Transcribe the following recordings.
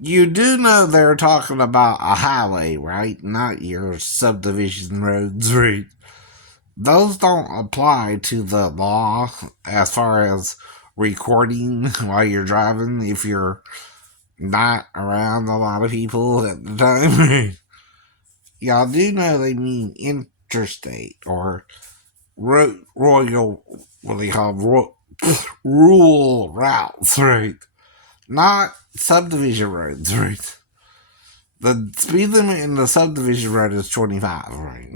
You do know they're talking about a highway, right? Not your subdivision roads, right? Those don't apply to the law as far as recording while you're driving if you're not around a lot of people at the time. Y'all do know they mean interstate or royal, what they call rural routes, right? Not subdivision roads, right? The speed limit in the subdivision road is 25, right?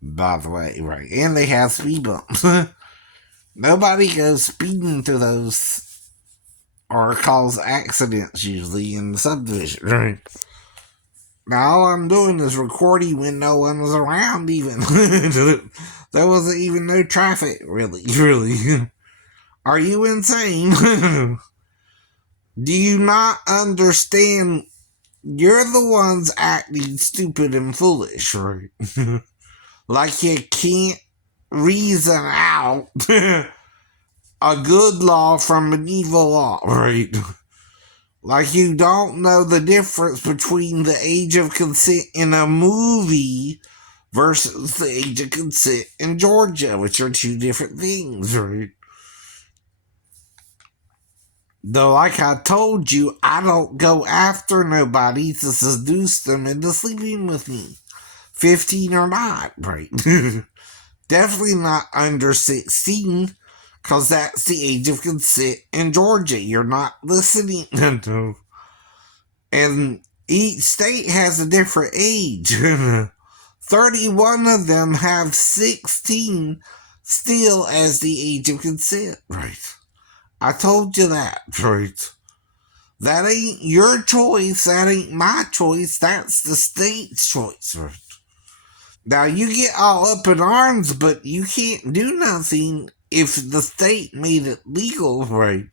By the way, right? And they have speed bumps. Nobody goes speeding through those or cause accidents usually in the subdivision, right? Now all I'm doing is recording when no one was around even. There wasn't even no traffic, really, really. Are you insane? Do you not understand? You're the ones acting stupid and foolish, right? Like you can't reason out a good law from an evil law, right? Like you don't know the difference between the age of consent in a movie versus the age of consent in Georgia, which are two different things, right? Though, like I told you, I don't go after nobody to seduce them into sleeping with me, 15 or not, right? Definitely not under 16, because that's the age of consent in Georgia. You're not listening. And each state has a different age. 31 of them have 16 still as the age of consent, right? I told you that, right? That ain't your choice. That ain't my choice. That's the state's choice, right? Now, you get all up in arms, but you can't do nothing if the state made it legal, right?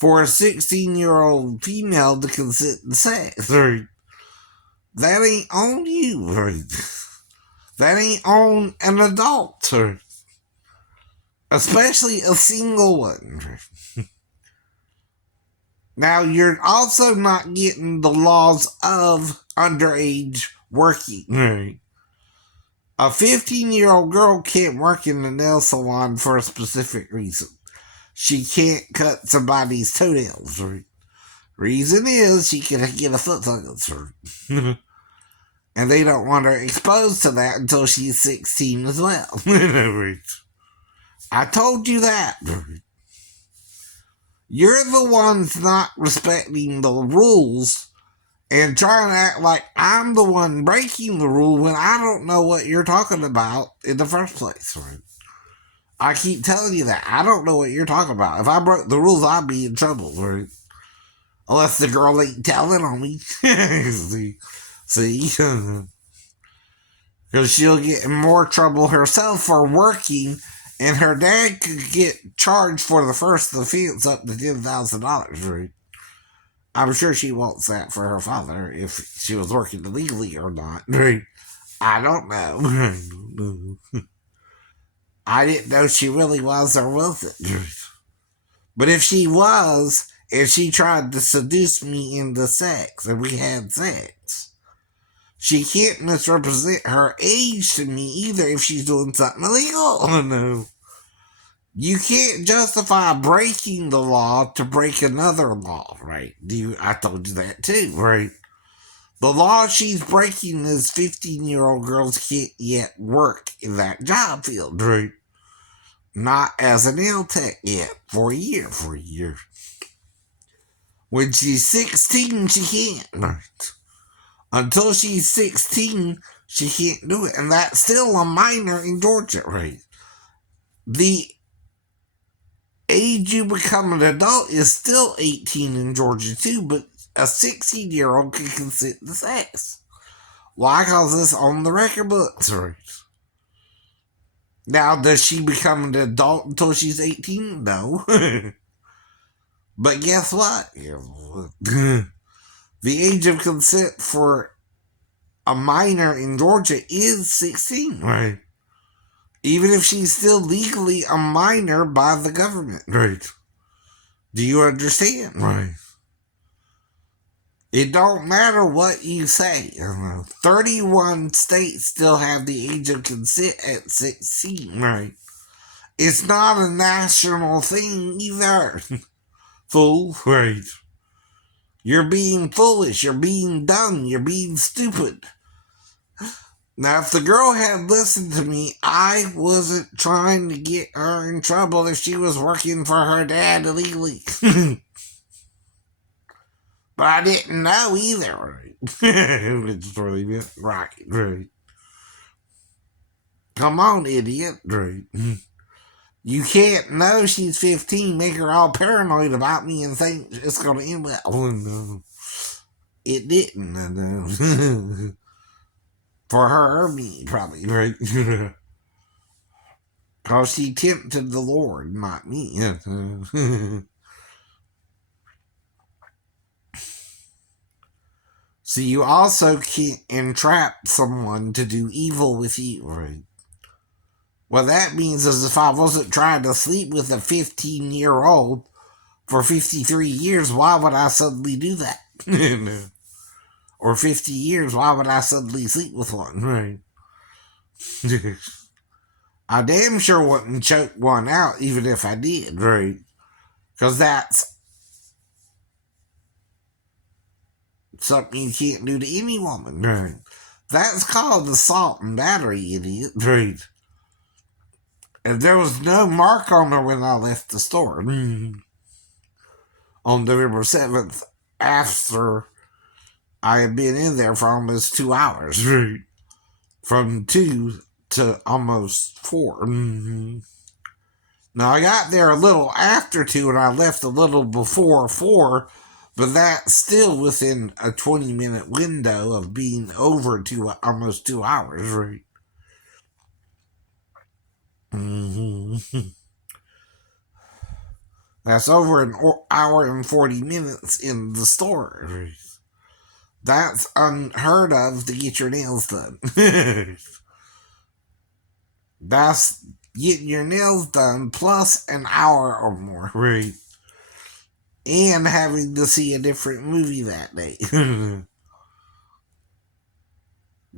For a 16-year-old female to consent to sex, right? That ain't on you, right? That ain't on an adult, right? Especially a single one, right? Now, you're also not getting the laws of underage working, right? A 15-year-old girl can't work in the nail salon for a specific reason. She can't cut somebody's toenails, right? Reason is she can get a foot fungus, right? And they don't want her exposed to that until she's 16 as well. Right? I told you that. Right? You're the ones not respecting the rules and trying to act like I'm the one breaking the rule when I don't know what you're talking about in the first place, right? I keep telling you that. I don't know what you're talking about. If I broke the rules, I'd be in trouble, right? Unless the girl ain't telling on me. See? Because she'll get in more trouble herself for working, and her dad could get charged for the first offense up to $10,000, right? I'm sure she wants that for her father if she was working illegally or not, right? I don't know. I didn't know she really was or wasn't. But if she was, if she tried to seduce me into sex and we had sex, she can't misrepresent her age to me either if she's doing something illegal. Oh no. You can't justify breaking the law to break another law, right? I told you that too, right? The law she's breaking is 15-year-old girls can't yet work in that job field, right? Not as a nail tech yet, for a year. When she's 16, she can't, right? Until she's 16, she can't do it. And that's still a minor in Georgia, right? The age you become an adult is still 18 in Georgia, too, but a 16-year-old can consent to sex. Why? Because it's on the record books, right? Now, does she become an adult until she's 18? No. But guess what? The age of consent for a minor in Georgia is 16, right? Even if she's still legally a minor by the government, right? Do you understand? Right. It don't matter what you say. 31 states still have the age of consent at 16, right? It's not a national thing either. Fool, right? You're being foolish, you're being dumb, you're being stupid. Now, if the girl had listened to me, I wasn't trying to get her in trouble if she was working for her dad illegally. But I didn't know either, right? It's really right, right. Come on, idiot, right? You can't know she's 15, make her all paranoid about me and think it's going to end well. Oh, no. It didn't, no. For her or me, probably, right? Because she tempted the Lord, not me. So you also can't entrap someone to do evil with you, right? What that means is if I wasn't trying to sleep with a 15-year-old for 53 years, why would I suddenly do that? Or 50 years, why would I suddenly sleep with one, right? I damn sure wouldn't choke one out even if I did, right? Because that's something you can't do to any woman, right? That's called assault and battery, idiot, right? And there was no mark on her when I left the store on November 7th after I had been in there for almost 2 hours, right? From 2 to almost 4. Now, I got there a little after 2 and I left a little before 4, but that's still within a 20-minute window of being over almost 2 hours, right? That's over an hour and 40 minutes in the store. Right? That's unheard of to get your nails done. That's getting your nails done plus an hour or more, right? And having to see a different movie that day.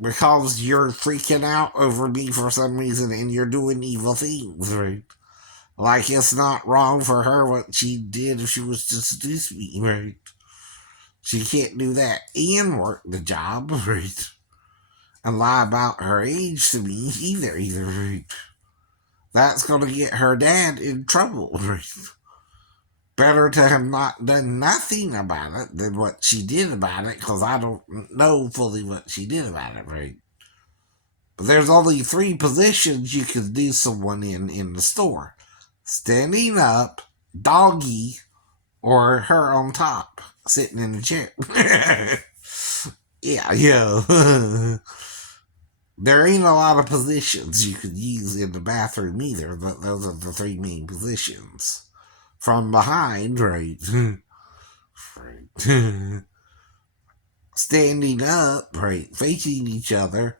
Because you're freaking out over me for some reason and you're doing evil things, right? Like it's not wrong for her what she did if she was to seduce me, right? She can't do that and work the job, right? And lie about her age to me either, right? That's going to get her dad in trouble, right? Better to have not done nothing about it than what she did about it, because I don't know fully what she did about it, right? But there's only 3 positions you can do someone in the store: standing up, doggy, or her on top, sitting in the chair. Yeah. There ain't a lot of positions you could use in the bathroom either, but those are the 3 main positions. From behind, right? Right. Standing up, right? Facing each other.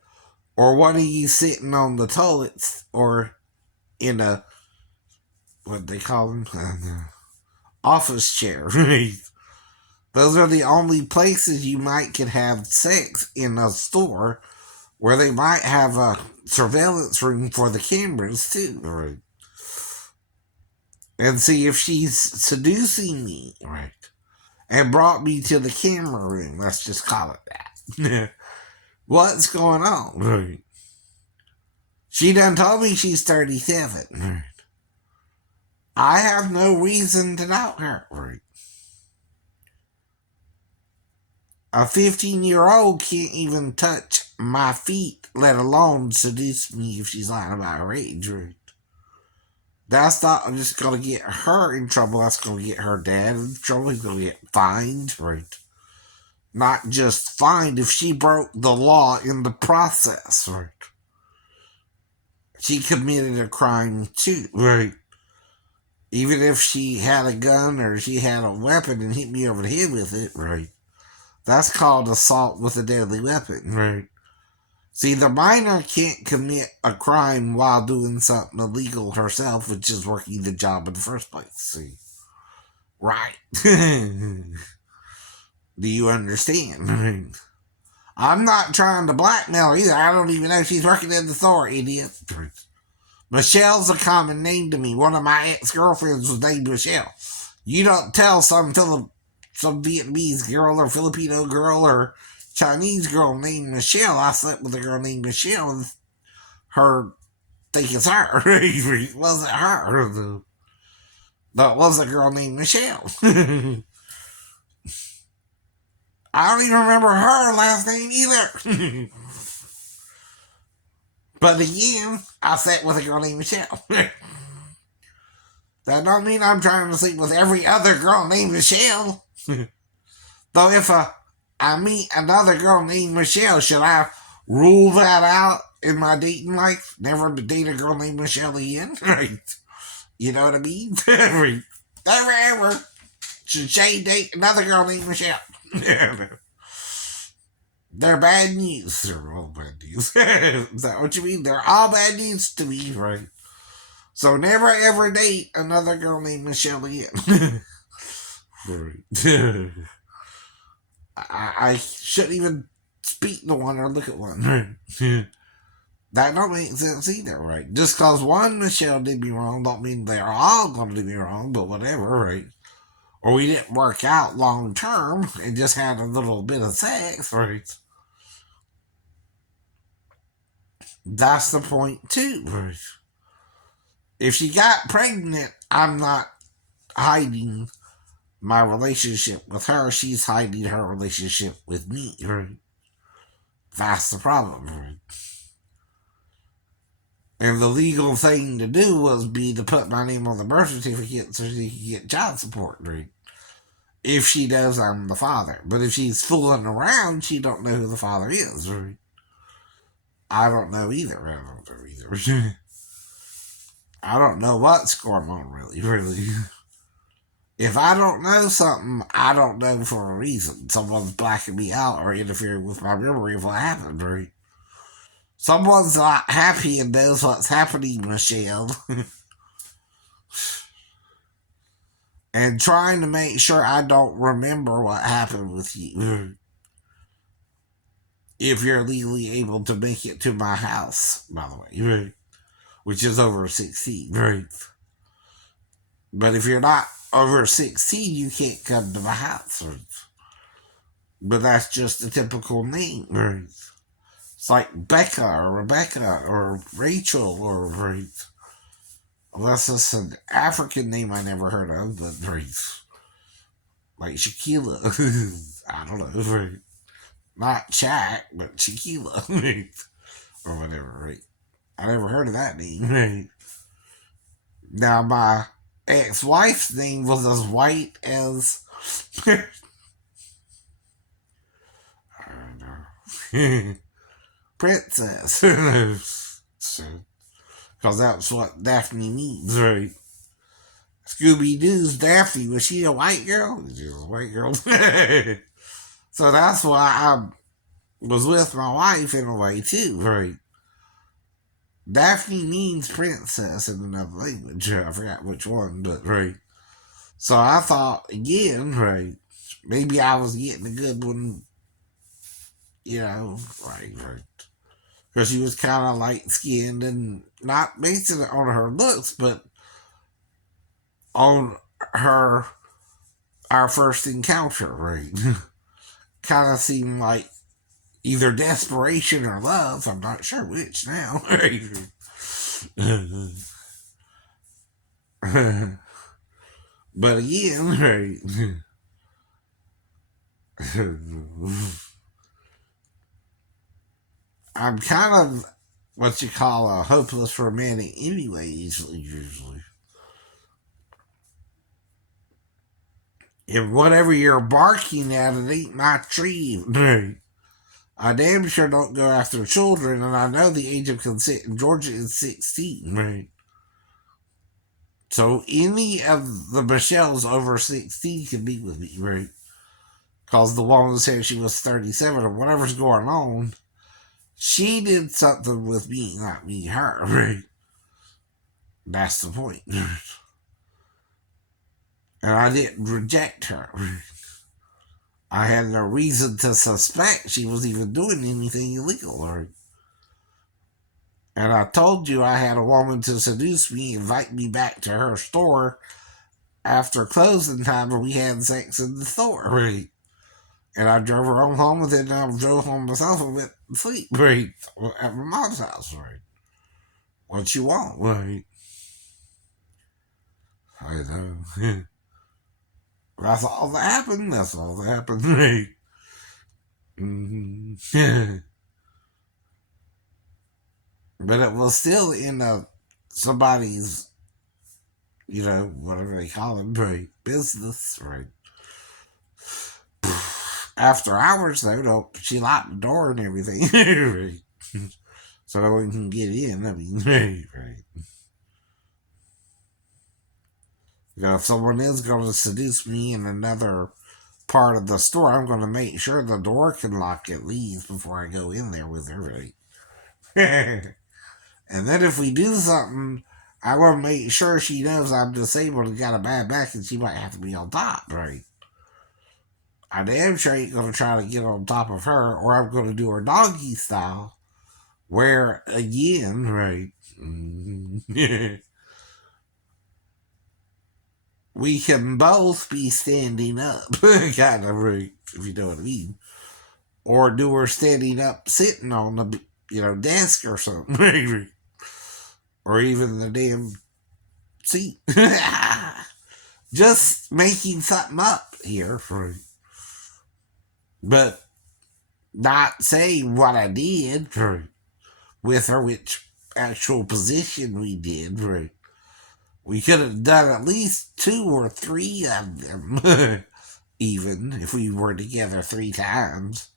Or one of you sitting on the toilets or in a, what they call them? Office chair, right? Those are the only places you might could have sex in a store where they might have a surveillance room for the cameras too, right? And see if she's seducing me, right? And brought me to the camera room. Let's just call it that. What's going on, right? She done told me she's 37, right? I have no reason to doubt her, right? A 15-year-old can't even touch my feet, let alone seduce me if she's lying about her age, right? That's not just going to get her in trouble. That's going to get her dad in trouble. He's going to get fined, right? Not just fined if she broke the law in the process, right? She committed a crime too, right? Even if she had a gun or she had a weapon and hit me over the head with it, right? That's called assault with a deadly weapon, right? See, the minor can't commit a crime while doing something illegal herself, which is working the job in the first place, see? Right. Do you understand? I'm not trying to blackmail her either. I don't even know she's working in the store, idiot. Michelle's a common name to me. One of my ex-girlfriends was named Michelle. You don't tell some Vietnamese girl or Filipino girl or Chinese girl named Michelle I slept with a girl named Michelle and her think it's her. It wasn't her. That was a girl named Michelle. I don't even remember her last name either. But again, I sat with a girl named Michelle. That don't mean I'm trying to sleep with every other girl named Michelle. Though if I meet another girl named Michelle, should I rule that out in my dating life? Never date a girl named Michelle again? Right? You know what I mean? Never ever should Shay date another girl named Michelle. They're bad news. They're all bad news. Is that what you mean? They're all bad news to me, right? So never ever date another girl named Michelle again. Right. I shouldn't even speak to one or look at one. That don't make sense either, right? Just because one Michelle did me wrong don't mean they're all going to do me wrong, but whatever, right? Or we didn't work out long term and just had a little bit of sex, right? That's the point too, right? If she got pregnant, I'm not hiding my relationship with her. She's hiding her relationship with me, right? That's the problem, right? And the legal thing to do was be to put my name on the birth certificate so she can get child support, right? If she knows I'm the father. But if she's fooling around, she don't know who the father is, right? I don't know either. I don't know what's going on, really. If I don't know something, I don't know for a reason. Someone's blacking me out or interfering with my memory of what happened, right? Someone's not happy and knows what's happening, Michelle. And trying to make sure I don't remember what happened with you. If you're legally able to make it to my house, by the way, right? Which is over 16, right? But if you're not over 16, you can't come to my house, right? But that's just a typical name, right? It's like Becca or Rebecca or Rachel or right. Unless it's an African name I never heard of, but right. Like Shaquilla. I don't know, right? Not Shaq, but Shaquilla, right? Or whatever, right? I never heard of that name, right? Now, my ex-wife's name was as white as. I don't know. Princess. Because that's what Daphne means, right? Scooby Doo's Daphne. Was she a white girl? She was a white girl. So that's why I was with my wife in a way, too, right? Daphne means princess in another language. I forgot which one, but right. So I thought, again, right, maybe I was getting a good one, right. Because she was kind of light skinned and not basing it on her looks, but on her, our first encounter, right? Kind of seemed like either desperation or love. I'm not sure which now, right? But again, right. I'm kind of what you call a hopeless romantic anyway, usually. If whatever you're barking at, it ain't my tree. I damn sure don't go after children, and I know the age of consent in Georgia is 16, right? So any of the Michelles over 16 can be with me, right? Because the woman said she was 37 or whatever's going on, she did something with me, not me, her, right? That's the point. And I didn't reject her. I had no reason to suspect she was even doing anything illegal. And I told you I had a woman to seduce me, invite me back to her store after closing time, and we had sex in the store, right? And I drove her on home, and then I drove home myself and went to sleep, right? At my mom's house, right? What you want, right? I know. That's all that happened. That's all that happened, right? Mm-hmm. But it was still in somebody's, whatever they call it, right? Business, right? After hours, though, she locked the door and everything, right? So we can get in. I mean, right. If someone is going to seduce me in another part of the store, I'm going to make sure the door can lock at least before I go in there with her, right? And then if we do something, I want to make sure she knows I'm disabled and got a bad back and she might have to be on top, right? I damn sure ain't going to try to get on top of her, or I'm going to do her doggy style, where, again, right, we can both be standing up, kind of, right, if you know what I mean. Or do her standing up, sitting on the, desk or something, or even the damn seat. Just making something up here, but not saying what I did with her, which actual position we did. We could have done at least 2 or 3 of them, even if we were together 3 times.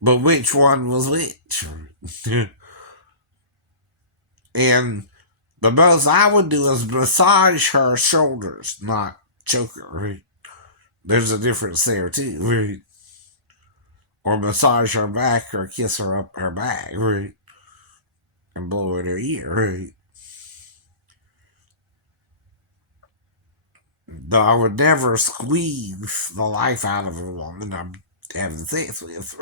But which one was which? And the most I would do is massage her shoulders, not choke her. There's a difference there too. Or massage her back or kiss her up her back, and blow in her ear, Though I would never squeeze the life out of a woman I'm having sex with,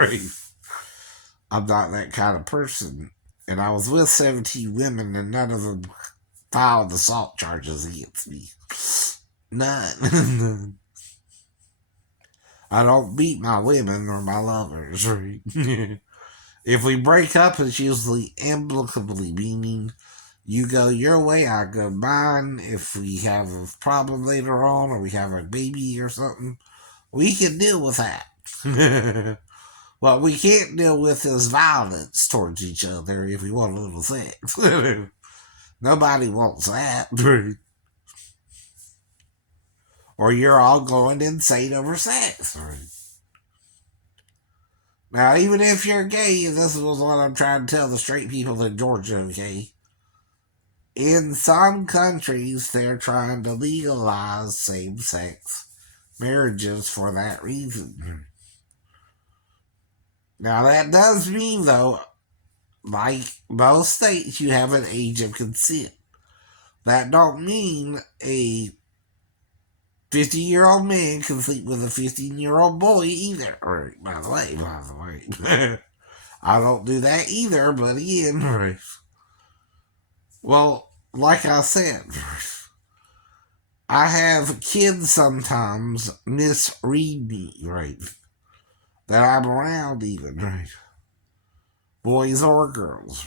I'm not that kind of person. And I was with 17 women and none of them filed assault charges against me. None. I don't beat my women or my lovers, If we break up, it's usually amicably, meaning you go your way, I go mine. If we have a problem later on or we have a baby or something, we can deal with that. What we can't deal with is violence towards each other if we want a little sex. Nobody wants that. Or you're all going insane over sex. Now, even if you're gay, and this is what I'm trying to tell the straight people in Georgia, okay? In some countries, they're trying to legalize same sex marriages for that reason. Now, that does mean, though, like most states, you have an age of consent. That don't mean a 50-year-old man can sleep with a 15-year-old boy either. Or, by the way. I don't do that either, but again, well, like I said, I have kids sometimes misread me, that I'm around even, boys or girls,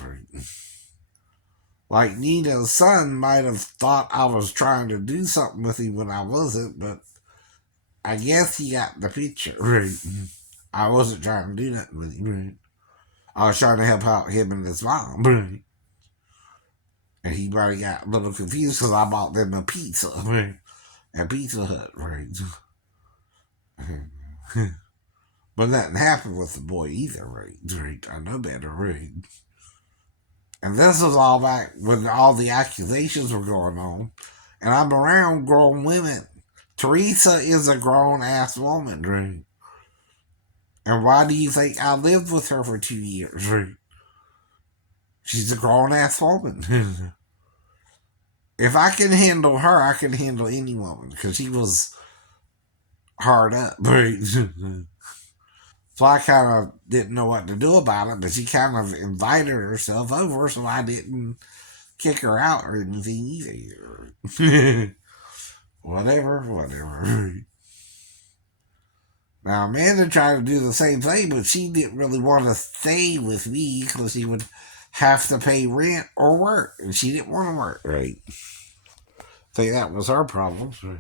Like Nina's son might have thought I was trying to do something with him when I wasn't, but I guess he got the picture, I wasn't trying to do nothing with him, I was trying to help out him and his mom, And he probably got a little confused because I bought them a pizza, At Pizza Hut, But nothing happened with the boy either, I know better, And this was all back when all the accusations were going on. And I'm around grown women. Teresa is a grown ass woman, And why do you think I lived with her for 2 years, She's a grown ass woman. If I can handle her, I can handle any woman. Because she was hard up, right? So I kind of didn't know what to do about it, but she kind of invited herself over, so I didn't kick her out or anything either. Whatever. Now Amanda tried to do the same thing, but she didn't really want to stay with me because she would have to pay rent or work, and she didn't want to work. Right? I think that was her problem. Right.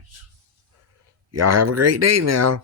Y'all have a great day now.